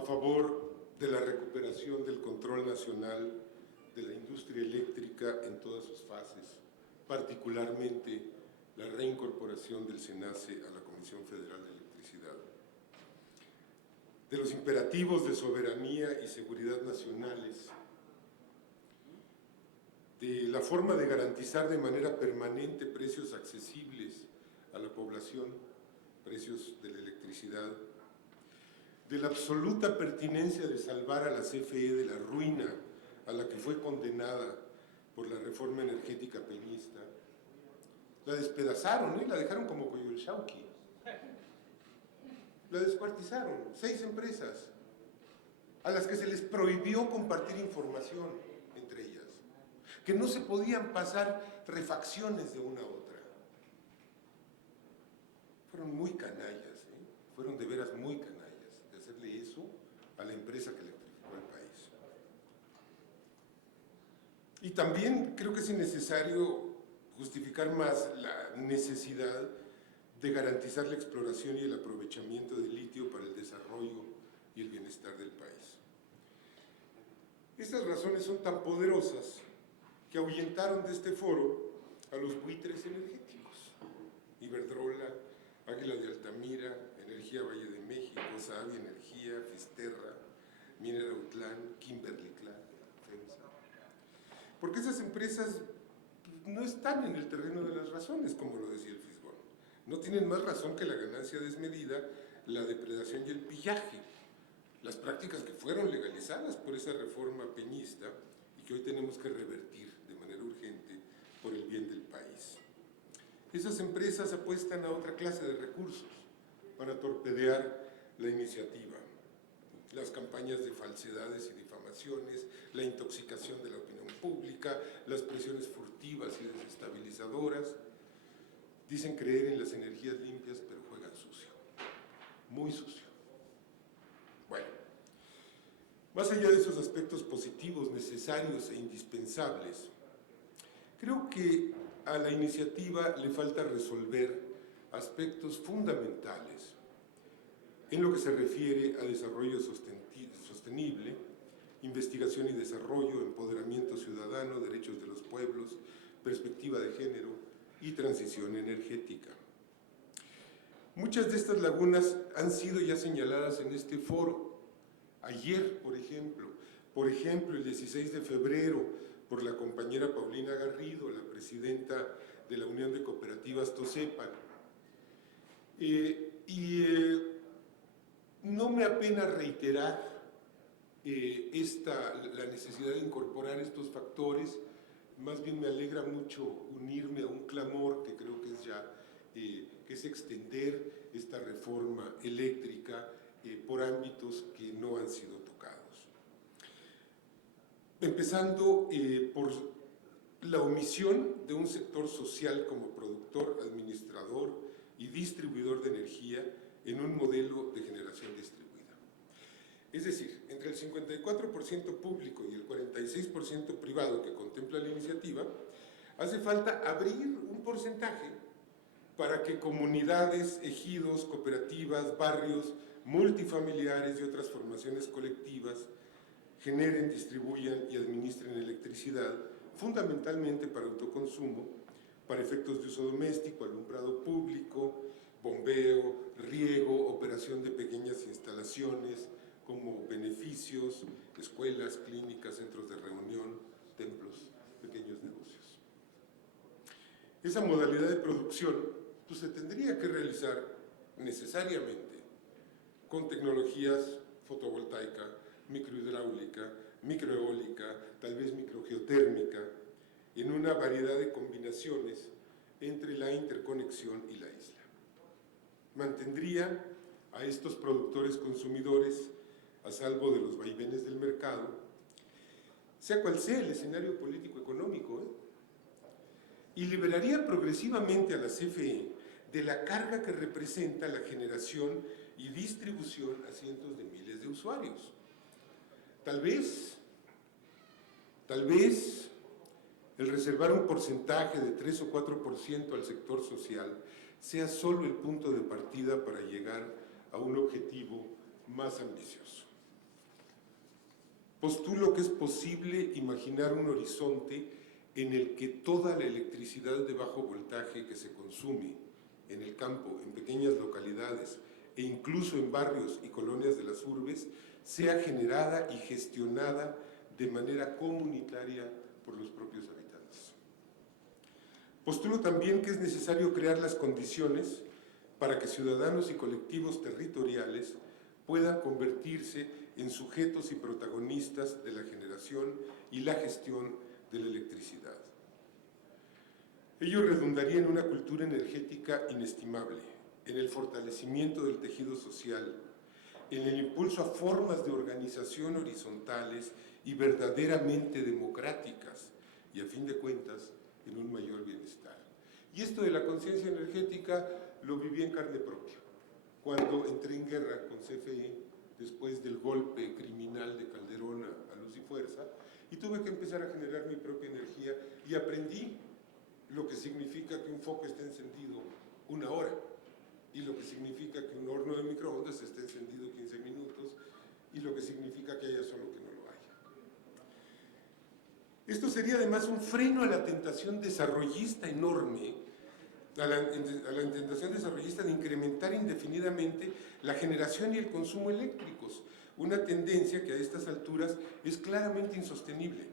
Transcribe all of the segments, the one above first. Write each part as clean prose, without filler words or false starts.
a favor de la recuperación del control nacional de la industria eléctrica en todas sus fases, particularmente la reincorporación del SENACE a la Comisión Federal de Electricidad, de los imperativos de soberanía y seguridad nacionales, de la forma de garantizar de manera permanente precios accesibles a la población, precios de la electricidad, de la absoluta pertinencia de salvar a la CFE de la ruina a la que fue condenada por la reforma energética peñista. La despedazaron, la dejaron como Coyolxauhqui. La descuartizaron, 6 empresas, a las que se les prohibió compartir información entre ellas, que no se podían pasar refacciones de una a otra. Fueron muy canallas, fueron de veras muy canallas de hacerle eso a la empresa que electrificó el país. Y también creo que es innecesario justificar más la necesidad de garantizar la exploración y el aprovechamiento del litio para el desarrollo y el bienestar del país. Estas razones son tan poderosas que ahuyentaron de este foro a los buitres energéticos: Iberdrola, Águila de Altamira, Energía Valle de México, Sahabi Energía, Fisterra, Minera Utlán, Kimberly-Clark, FEMSA. Porque esas empresas no están en el terreno de las razones, como lo decía el Fisgón. No tienen más razón que la ganancia desmedida, la depredación y el pillaje, las prácticas que fueron legalizadas por esa reforma peñista y que hoy tenemos que revertir de manera urgente por el bien del país. Esas empresas apuestan a otra clase de recursos para torpedear la iniciativa: las campañas de falsedades y difamaciones, la intoxicación de la opinión pública, las presiones furtivas y desestabilizadoras. Dicen creer en las energías limpias, pero juegan sucio, muy sucio. Bueno, más allá de esos aspectos positivos, necesarios e indispensables, creo que a la iniciativa le falta resolver aspectos fundamentales en lo que se refiere a desarrollo sostenible, investigación y desarrollo, empoderamiento ciudadano, derechos de los pueblos, perspectiva de género y transición energética. Muchas de estas lagunas han sido ya señaladas en este foro. Ayer, por ejemplo, el 16 de febrero, por la compañera Paulina Garrido, la presidenta de la Unión de Cooperativas TOSEPAN. No me apena reiterar la necesidad de incorporar estos factores. Más bien me alegra mucho unirme a un clamor que creo que es ya, que es extender esta reforma eléctrica por ámbitos que no han sido tocados. Empezando por la omisión de un sector social como productor, administrador y distribuidor de energía en un modelo de generación distribuida. Es decir, entre el 54% público y el 46% privado que contempla la iniciativa, hace falta abrir un porcentaje para que comunidades, ejidos, cooperativas, barrios, multifamiliares y otras formaciones colectivas generen, distribuyan y administren electricidad, fundamentalmente para autoconsumo, para efectos de uso doméstico, alumbrado público, bombeo, riego, operación de pequeñas instalaciones como beneficios, escuelas, clínicas, centros de reunión, templos, pequeños negocios. Esa modalidad de producción se tendría que realizar necesariamente con tecnologías fotovoltaica, microhidráulica, microeólica, tal vez microgeotérmica, en una variedad de combinaciones entre la interconexión y la isla. Mantendría a estos productores consumidores a salvo de los vaivenes del mercado, sea cual sea el escenario político-económico, y liberaría progresivamente a la CFE de la carga que representa la generación y distribución a cientos de miles de usuarios. Tal vez el reservar un porcentaje de 3 o 4% al sector social sea solo el punto de partida para llegar a un objetivo más ambicioso. Postulo que es posible imaginar un horizonte en el que toda la electricidad de bajo voltaje que se consume en el campo, en pequeñas localidades e incluso en barrios y colonias de las urbes, sea generada y gestionada de manera comunitaria por los propios habitantes. Postulo también que es necesario crear las condiciones para que ciudadanos y colectivos territoriales puedan convertirse en sujetos y protagonistas de la generación y la gestión de la electricidad. Ello redundaría en una cultura energética inestimable, en el fortalecimiento del tejido social, en el impulso a formas de organización horizontales y verdaderamente democráticas, y a fin de cuentas, en un mayor bienestar. Y esto de la conciencia energética lo viví en carne propia, cuando entré en guerra con CFE, después del golpe criminal de Calderón a Luz y Fuerza, y tuve que empezar a generar mi propia energía, y aprendí lo que significa que un foco esté encendido 1 hora, y lo que significa que un horno de microondas esté encendido 15 minutos, y lo que significa que haya solo que no lo haya. Esto sería además un freno a la tentación desarrollista enorme, a la tentación desarrollista de incrementar indefinidamente la generación y el consumo eléctricos, una tendencia que a estas alturas es claramente insostenible.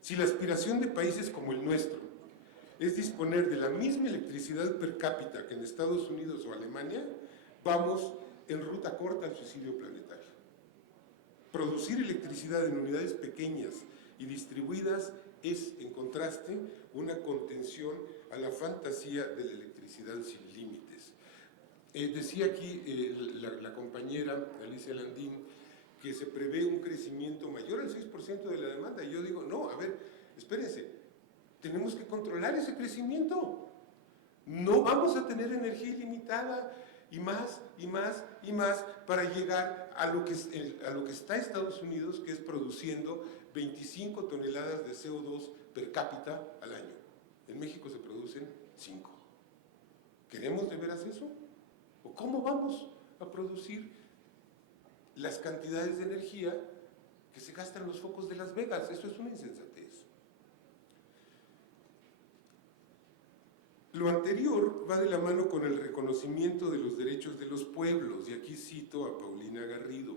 Si la aspiración de países como el nuestro es disponer de la misma electricidad per cápita que en Estados Unidos o Alemania, vamos en ruta corta al suicidio planetario. Producir electricidad en unidades pequeñas y distribuidas es, en contraste, una contención a la fantasía de la electricidad sin límites. Decía aquí la compañera Alicia Landín que se prevé un crecimiento mayor al 6% de la demanda, y yo digo, no, a ver, espérense, tenemos que controlar ese crecimiento. No vamos a tener energía ilimitada y más y más y más para llegar a lo que está Estados Unidos, que es produciendo 25 toneladas de CO2 per cápita al año. En México se producen 5. ¿Queremos de veras eso? ¿O cómo vamos a producir las cantidades de energía que se gastan los focos de Las Vegas? Eso es una insensatez. Lo anterior va de la mano con el reconocimiento de los derechos de los pueblos, y aquí cito a Paulina Garrido,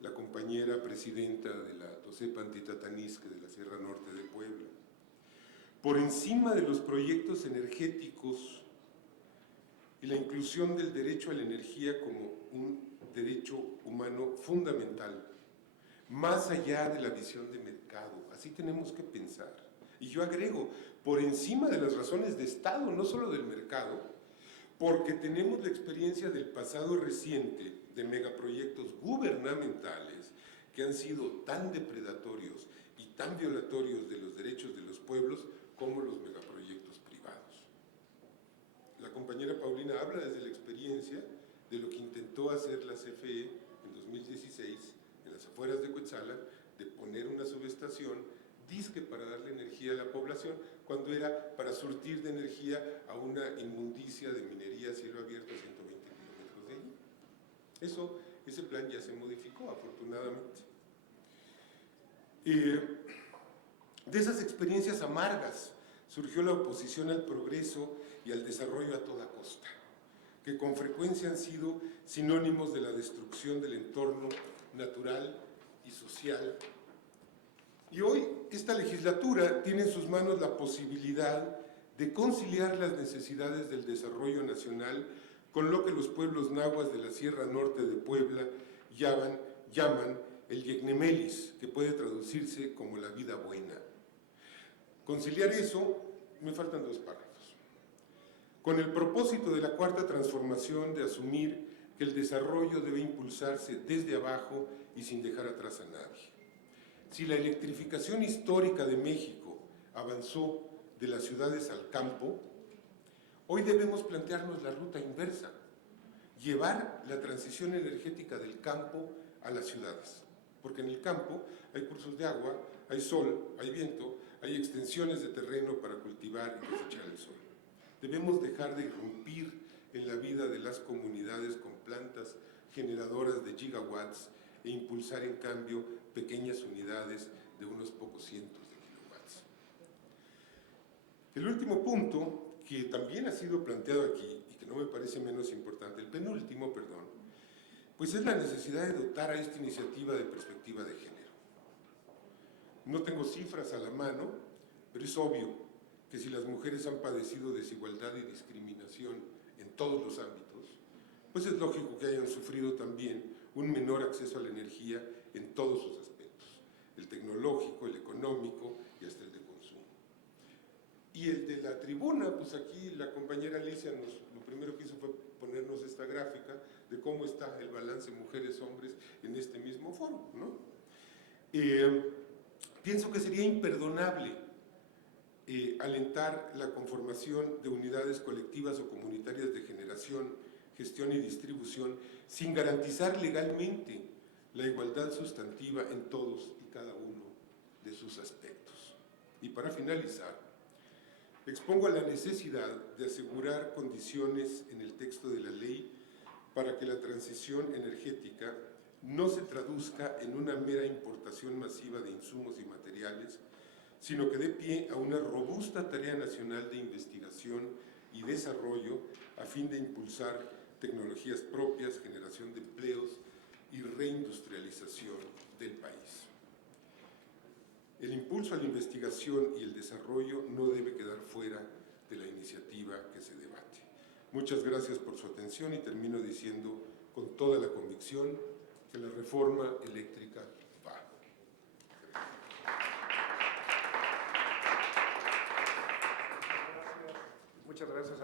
la compañera presidenta de la TOSEP Antitatanisque de la Sierra Norte de Puebla. Por encima de los proyectos energéticos y la inclusión del derecho a la energía como un derecho humano fundamental, más allá de la visión de mercado, así tenemos que pensar. Y yo agrego, por encima de las razones de Estado, no solo del mercado, porque tenemos la experiencia del pasado reciente de megaproyectos gubernamentales que han sido tan depredatorios y tan violatorios de los derechos de los pueblos como los megaproyectos privados. La compañera Paulina habla desde la experiencia de lo que intentó hacer la CFE en 2016 en las afueras de Cuetzalan, de poner una subestación disque para darle energía a la población, cuando era para surtir de energía a una inmundicia de minería a cielo abierto a 120 kilómetros de allí. Ese plan ya se modificó, afortunadamente. De esas experiencias amargas surgió la oposición al progreso y al desarrollo a toda costa, que con frecuencia han sido sinónimos de la destrucción del entorno natural y social. Y hoy esta legislatura tiene en sus manos la posibilidad de conciliar las necesidades del desarrollo nacional con lo que los pueblos nahuas de la Sierra Norte de Puebla llaman el Yecnemelis, que puede traducirse como la vida buena. Conciliar eso, me faltan 2 párrafos. Con el propósito de la cuarta transformación de asumir que el desarrollo debe impulsarse desde abajo y sin dejar atrás a nadie. Si la electrificación histórica de México avanzó de las ciudades al campo, hoy debemos plantearnos la ruta inversa, llevar la transición energética del campo a las ciudades, porque en el campo hay cursos de agua, hay sol, hay viento, hay extensiones de terreno para cultivar y cosechar el sol. Debemos dejar de irrumpir en la vida de las comunidades con plantas generadoras de gigawatts e impulsar en cambio pequeñas unidades de unos pocos cientos de kilowatts. El último punto, que también ha sido planteado aquí y que no me parece menos importante, el penúltimo, perdón, pues es la necesidad de dotar a esta iniciativa de perspectiva de género. No tengo cifras a la mano, pero es obvio que si las mujeres han padecido desigualdad y discriminación en todos los ámbitos, pues es lógico que hayan sufrido también un menor acceso a la energía en todos sus aspectos, el tecnológico, el económico y hasta el de consumo. Y el de la tribuna, pues aquí la compañera Alicia lo primero que hizo fue ponernos esta gráfica de cómo está el balance mujeres-hombres en este mismo foro, ¿no? Pienso que sería imperdonable alentar la conformación de unidades colectivas o comunitarias de generación, gestión y distribución sin garantizar legalmente la igualdad sustantiva en todos y cada uno de sus aspectos. Y para finalizar, expongo a la necesidad de asegurar condiciones en el texto de la ley para que la transición energética no se traduzca en una mera importación masiva de insumos y materiales, sino que dé pie a una robusta tarea nacional de investigación y desarrollo a fin de impulsar tecnologías propias, generación de empleos y reindustrialización del país. El impulso a la investigación y el desarrollo no debe quedar fuera de la iniciativa que se debate. Muchas gracias por su atención y termino diciendo con toda la convicción que la reforma eléctrica va. Muchas gracias a